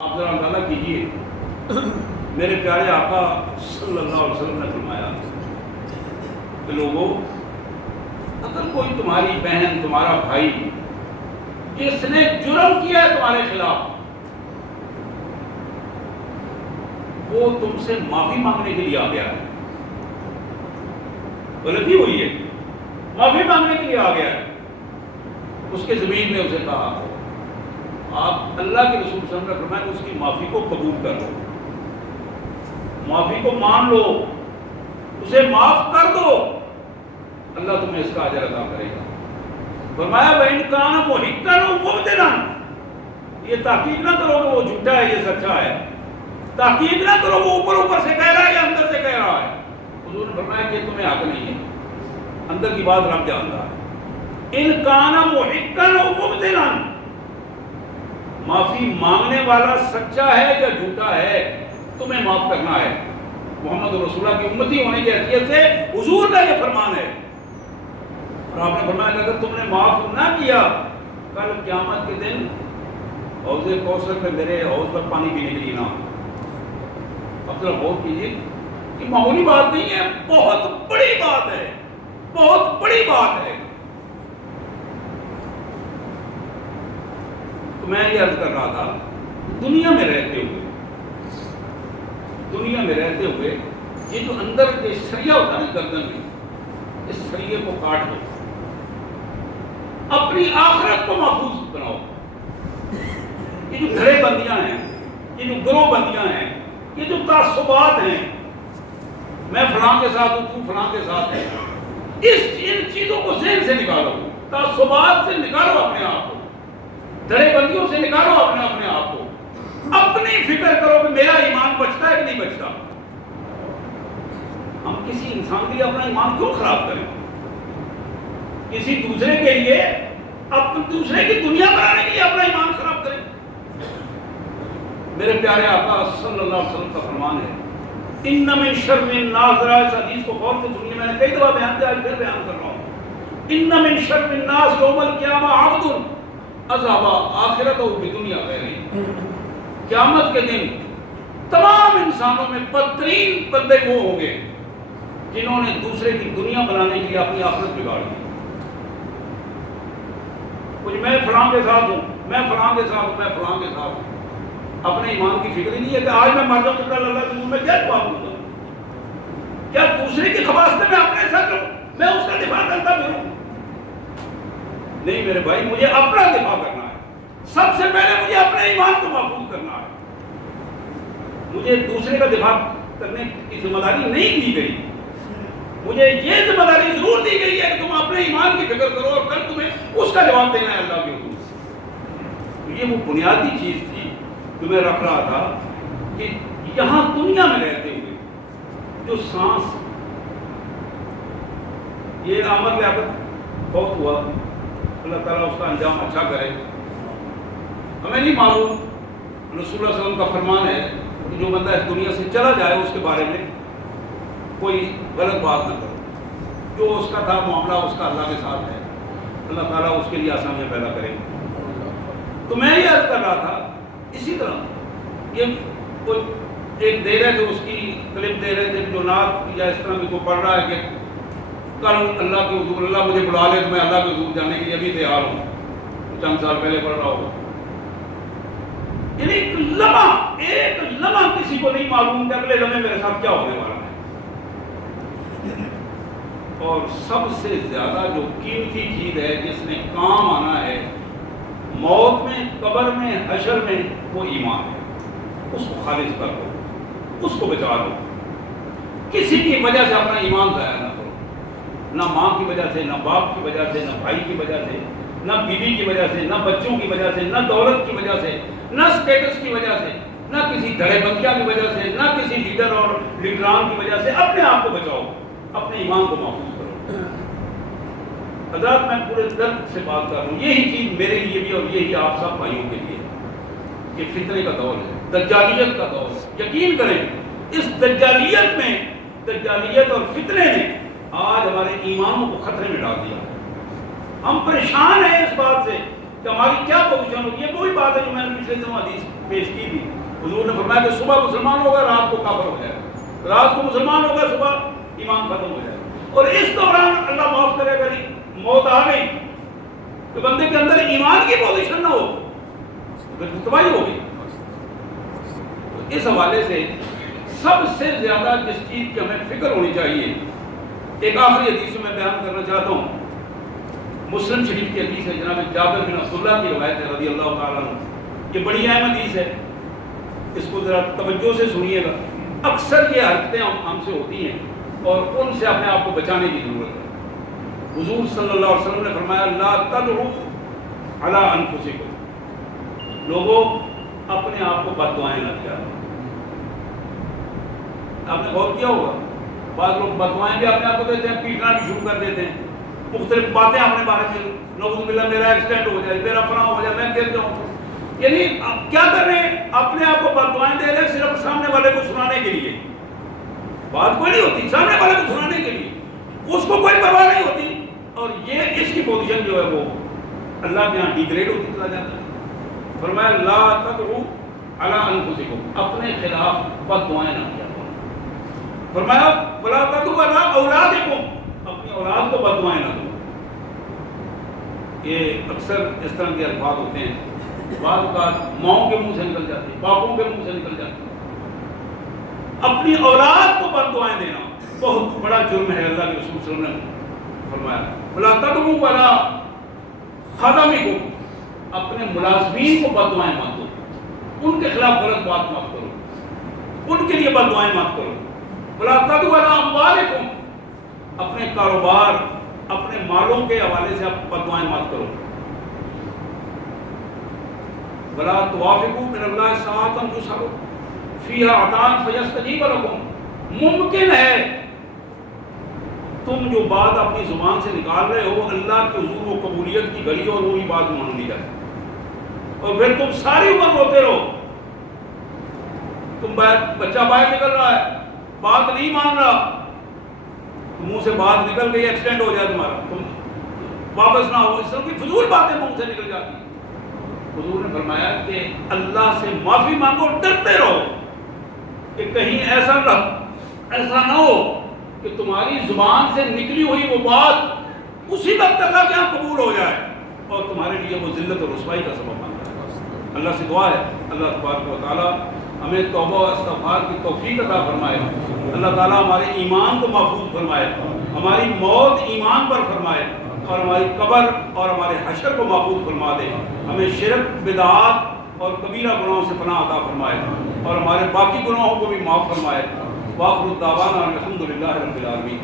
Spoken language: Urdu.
آپ ذرا اندازہ کیجیے، میرے پیارے آقا صلی اللہ علیہ وسلم نے فرمایا کہ لوگوں، اگر کوئی تمہاری بہن، تمہارا بھائی جس نے جرم کیا ہے تمہارے خلاف، وہ تم سے معافی مانگنے کے لیے آ گیا ہے، غلطی ہوئی ہے، معافی مانگنے کے لیے آ گیا ہے، اس کے زمین نے اسے کہا آپ اللہ کے رسول صلی اللہ علیہ وسلم نے فرمایا کہ اس کی معافی کو قبول کر لو، معافی کو مان لو، اسے معاف کر دو، اللہ تمہیں اس کا اجر عطا کرے گا۔ فرمایا وَإِنْ كَانَ مُحِقًّا مُبْطِلًا، یہ تحقیق نہ کرو کہ وہ جھوٹا ہے یہ سچا ہے، تحقیق نہ کرو وہ اوپر سے کہہ رہا ہے یا اندر سے کہہ رہا ہے۔ حضور نے فرمایا کہ یہ تمہیں حق نہیں ہے، اندر کی بات رب جانتا ہے۔ إِنْ كَانَ مُحِقًّا مُبْطِلًا، معافی مانگنے والا سچا ہے یا جھوٹا ہے، تمہیں معاف کرنا ہے۔ محمد رسول اللہ کی امتی ہونے کی حیثیت سے حضور کا یہ فرمان ہے، اور آپ نے فرمایا کہ اگر تم نے معاف نہ کیا، کل قیامت کے دن حوض کوثر پہ میرے حوض پر پانی پینے کے لیے نہ۔ اب ذرا غور کیجیے، یہ معمولی بات نہیں ہے، بہت بڑی بات ہے، بہت بڑی بات ہے۔ میں یہ عرض کر رہا تھا، دنیا میں رہتے ہوئے یہ جو اندر کے سریا ہوتا ہے نا گردن میں، اس سریے کو کاٹ دو، اپنی آخرت کو محفوظ بناؤ۔ یہ جو گھڑے بندیاں ہیں، یہ جو گروہ بندیاں ہیں، یہ جو تعصبات ہیں، میں فلاں کے ساتھ ہوں، تو فلاں کے ساتھ ہے، ان چیزوں کو ذہن سے نکالو، تعصبات سے نکالو اپنے آپ کو، دھڑے بندیوں سے نکالو اپنے آپ کو، اپنی فکر کرو کہ میرا ایمان بچتا ہے کہ نہیں بچتا۔ ہم کسی انسان کے لیے اپنا ایمان کیوں خراب کریں؟ کسی دوسرے کے لیے، دوسرے کی دنیا بنانے کے لیے اپنا ایمان خراب کریں؟ میرے پیارے آقا صلی اللہ علیہ وسلم کا فرمان ہے، ان من شر الناس، ذرا اس حدیث کو غور سے سنیے، میں نے کئی دفعہ بیان کیا، پھر بیان کر رہا ہوں۔ ان من شر الناس یوم القیامہ عبد اذهب آخرتہ بدنیا غیرہ، قیامت کے دن تمام انسانوں میں بدترین بندے وہ ہوں گے جنہوں نے دوسرے کی دنیا بنانے کے لیے اپنی آخرت بگاڑ دی۔ کچھ میں فلاں کے ساتھ ہوں، میں فلاں کے ساتھ ہوں، میں فلاں کے ساتھ ہوں، اپنے ایمان کی فکر ہی نہیں ہے کہ آج میں مر جاؤں تو کل اللہ کے منہ میں کیا جواب دوں گا؟ کیا دوسرے کی خباثتیں میں اپنے ساتھ کروں، میں اس کا دفاع کرتا پھروں؟ نہیں میرے بھائی، مجھے اپنا دفاع کرنا ہے، سب سے پہلے مجھے اپنے ایمان کو محفوظ کرنا ہے، مجھے دوسرے کا دفاع کرنے کی ذمہ داری نہیں دی گئی، مجھے یہ ذمہ داری ضرور دی گئی ہے کہ تم اپنے ایمان کی فکر کرو اور کل تمہیں اس کا جواب دینا ہے اللہ کے حضور۔ یہ وہ بنیادی چیز تھی جو میں رکھ رہا تھا کہ یہاں دنیا میں رہتے ہوئے جو سانس، یہ عامر لیاقت فوت ہوا، اللہ تعالیٰ اس کا انجام اچھا کرے، ہمیں نہیں معلوم، رسول اللہ صلی اللہ علیہ وسلم کا فرمان ہے کہ جو بندہ اس دنیا سے چلا جائے اس کے بارے میں کوئی غلط بات نہ کرو، جو اس کا تھا معاملہ اس کا اللہ کے ساتھ ہے، اللہ تعالیٰ اس کے لیے آسانیاں پیدا کرے گا۔ تو میں یہ عرض کر رہا تھا، اسی طرح یہ کوئی ایک دے رہے تھے، اس کی کلپ دے رہے تھے جو نعت یا اس طرح کو پڑھ رہا ہے کہ کل اللہ کے حضور، اللہ مجھے بلا لے تو میں اللہ کے حضور جانے کے لیے ابھی تیار ہوں، چند سال پہلے پڑھ رہا ہوگا۔ یعنی ایک لمحہ کسی کو نہیں معلوم کہ اگلے لمحے میرے ساتھ کیا ہونے والا ہے۔ اور سب سے زیادہ جو قیمتی چیز ہے جس نے کام آنا ہے موت میں، قبر میں، حشر میں، وہ ایمان ہے، اس کو خالص کر دو، اس کو بچا دو، کسی کی وجہ سے اپنا ایمان ضائع نہ کرو، نہ ماں کی وجہ سے، نہ باپ کی وجہ سے، نہ بھائی کی وجہ سے، نہ بیوی کی وجہ سے، نہ بچوں کی وجہ سے، نہ دولت کی وجہ سے، نہ اسٹیٹس کی وجہ سے، نہ کسی دھڑے بندیاں کی وجہ سے، نہ کسی لیڈر اور لیڈران کی وجہ سے، اپنے آپ کو بچاؤ، اپنے ایمان کو محفوظ کرو۔ حضرات میں پورے درد سے بات کر رہا ہوں، یہی چیز میرے لیے بھی اور یہی آپ سب بھائیوں کے لیے، یہ فتنے کا دور ہے، دجالیت کا دور ہے۔ یقین کریں اس دجالیت میں، دجالیت اور فتنے نے آج ہمارے ایمانوں کو خطرے میں ڈال دیا۔ ہم پریشان ہیں اس بات سے کہ ہماری کیا پوزیشن ہوگی. یہ وہی بات ہے جو میں نے پچھلے دنوں حدیث پیش کی تھی. حضور نے فرمایا کہ صبح مسلمان ہوگا رات کو کافر ہو جائے گا, رات کو مسلمان ہوگا صبح ایمان ختم ہو جائے گا. اور اس دوران اللہ معاف کرے گا موت آ گئی کہ بندے کے اندر ایمان کی پوزیشن نہ ہو پھر تباہی ہوگی. اس حوالے سے سب سے زیادہ جس چیز کی ہمیں فکر ہونی چاہیے, ایک آخری حدیث میں بیان کرنا چاہتا ہوں. مسلم شریف کی حدیث ہے, جناب جابر بن عبداللہ کی روایت ہے رضی اللہ تعالیٰ عنہ. یہ بڑی اہم حدیث ہے, اس کو ذرا توجہ سے سنیے گا. اکثر یہ حرکتیں ہم سے ہوتی ہیں اور ان سے اپنے آپ کو بچانے کی ضرورت ہے. حضور صلی اللہ علیہ وسلم نے فرمایا لا تدعوا علی انفسکم, لوگوں اپنے آپ کو بد دعائیں نہ دیا. آپ نے غور کیا ہوگا بعض لوگ بد دعائیں بھی اپنے آپ کو دیتے ہیں, پیٹنا بھی شروع کر دیتے ہیں, مختلف باتیں اپنے بارے میں, نعوذ باللہ میرا ایکسیڈنٹ ہو جائے, میرا فلاں ہو جائے, میں گر جاؤں. یعنی آپ کیا کر رہے ہیں, اپنے آپ کو بد دعائیں دے رہے ہیں صرف سامنے والے کو سنانے کے لیے. بات کوئی نہیں ہوتی, سامنے والے کو سنانے کے لیے, اس کو کوئی پرواہ نہیں ہوتی. اور یہ اس کی پوزیشن جو ہے وہ اللہ کے یہاں ڈیگریڈ ہوتی چلا جاتا ہے. فرمایا لا تدعوا علی انفسکم, اپنے خلاف بد دعائیں نہ کیا. فرمایا ولا تدعوا علی اولادکم, اپنی اولاد کو بد دعائیں نہ دو. یہ اکثر اس طرح کے الفاظ ہوتے ہیں, بعض اوقات ماؤں کے منہ سے نکل جاتے ہیں, باپوں کے منہ سے نکل جاتے ہیں. اپنی اولاد کو بد دعائیں دینا بہت بڑا جرم ہے. اللہ کے رسول صلی اللہ علیہ وسلم نے فرمایا ولا تدعوا علی خادمکم, اپنے ملازمین کو بد دعائیں مت دو, ان کے خلاف غلط بات مت کرو, ان کے لیے بد دعائیں مت کرو. ولا تدعوا علی اموالکم, اپنے کاروبار اپنے مالوں کے حوالے سے آپ بد دعائیں مت کرو. ولا توافقوا من اللہ ساعۃ تسروا فیہا عطاء فیستجیب لکم, ممکن ہے تم جو بات اپنی زبان سے نکال رہے ہو اللہ کے حضور وہ قبولیت کی گھڑی اور وہی بات مان لی جائے, اور پھر تم ساری عمر روتے رہو. تم بچہ باہر نکل رہا ہے, بات نہیں مان رہا, منہ سے بات نکل گئی, ایکسیڈنٹ ہو جائے تمہارا, تم واپس نہ ہو, اس طرح کی فضول باتیں منہ سے نکل جاتی ہیں. حضور نے فرمایا کہ اللہ سے معافی مانگو, ڈرتے رہو کہ کہیں ایسا نہ ہو کہ تمہاری زبان سے نکلی ہوئی وہ بات اسی وقت اللہ کے یہاں قبول ہو جائے اور تمہارے لیے وہ ذلت اور رسوائی کا سبب بن جائے. اللہ سے دعا ہے اللہ تبارک و تعالیٰ ہمیں توبہ و استغفار کی توفیق عطا فرمائے. اللہ تعالیٰ ہمارے ایمان کو محفوظ فرمائے, ہماری موت ایمان پر فرمائے, اور ہماری قبر اور ہمارے حشر کو محفوظ فرما دے. ہمیں شرک, بدعات اور کبیرہ گناہوں سے پناہ عطا فرمائے, اور ہمارے باقی گناہوں کو بھی معاف فرمائے. وآخر دعوانا الحمد للہ رب العالمین.